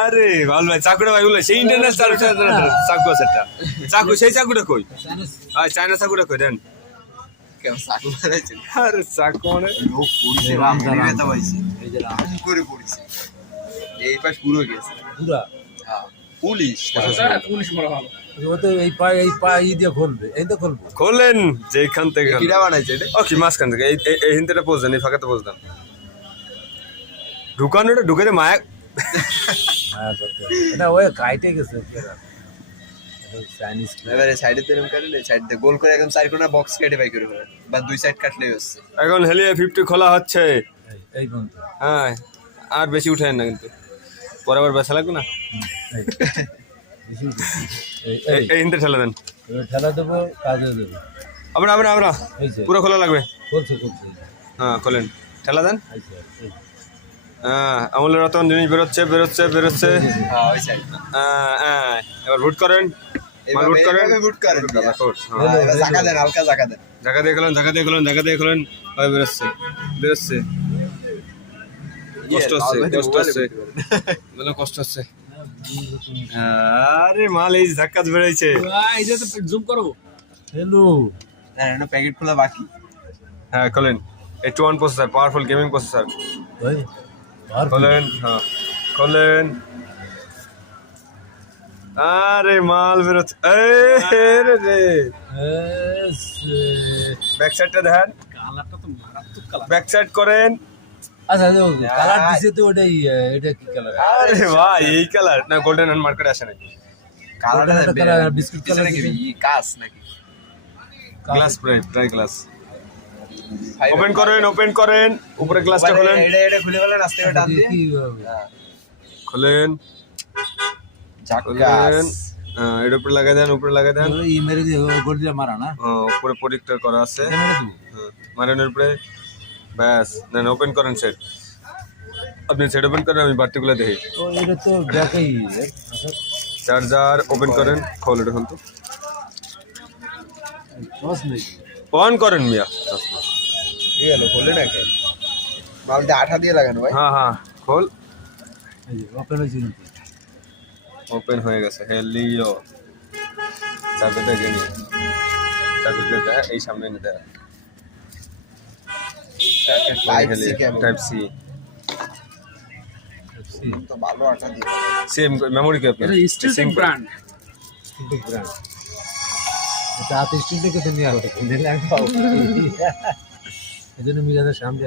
আরে ভালো ভাই চাকুটা ভাই বলে সেই ইন্টারন্যাশনাল চাকু আছে একটা চাকু সেই চাকুটা কই চায়না চাকুটা কই দেন আরে চাকু মানে এই পাশ পুরো গেছে পুলিশ খোলেন যেখান থেকে কিরা বানাইছে এটা ও কি মাঝখান থেকে এই হিন্দিটা পোজ দেন এই ফাঁকাতে পোজ দেন ঢুকানোটা ঢুকে দে মায়া এবারে সাইডে তেরম কাটলে সাইড দিয়ে গোল করে একদম চার কোণা বক্স কেটে বাই করে ফেলে বা দুই সাইড কাটলেই হচ্ছে এখন হেলিয়ে 50 খোলা হচ্ছে হ্যাঁ আর বেশি উঠেন না কিন্তু পরে আবার বেসা লাগবে না এই হিন্দি ঠেলা দেন আমরা পুরো খোলা লাগবে হ্যাঁ খোলেন ঠেলা দেন হ্যাঁ আমলের রতন জিনিস বেরোচ্ছে এবার ভুট করেন জায়গা দেন হালকা জায়গা দেন জায়গা দিয়ে খোলেন বেরোচ্ছে কষ্ট হচ্ছে আরে মাল এই ধাক্কা বেড়াইছে জুম করো প্যাকেট খোলা বাকি হ্যাঁ খোলেন এই 2 1 প্রসেসর পাওয়ারফুল গেমিং প্রসেসর খোলেন আরে মাল বেরোচ্ছে ব্যাক সাইডটা দেখেন কালারটা তো মারাত্মক কালার ব্যাক সাইড করেন আরে ভাই এই কালার না গোল্ডেন হ্যান্ড মার্কেটে আসে নাকি কালারটা বিস্কুট কালার নাকি কাজ নাকি গ্লাস ট্রাই গ্লাস ওপেন করেন উপরে গ্লাসটা খোলেন এটা খুলে ফেলেন আস্তে করে টান দিয়ে খোলেন হ্যাঁ এর উপরে লাগাই দেন উপরে পরিষ্কার করা আছে মারানোর উপরে ব্যাস দেন ওপেন করেন সেট আপনি সেট ওপেন করেন আমি বাড়তিগুলো দেখি চার্জার ওপেন করেন খোল এটা খুলতো অন করেন মিয়া ঠিক আছে খোলে না কেন মাল দিয়ে আঠা দিয়ে লাগানো ভাই হ্যাঁ খোল ওপেন হয়ে গেছে হেলিও চাবিটা গেনি চাবিটা এই সামনে নিতে টাইপ সি তো ভালো আঠা দিয়ে সেম মেমোরি কি আপনার স্টিল ব্র্যান্ড সামনে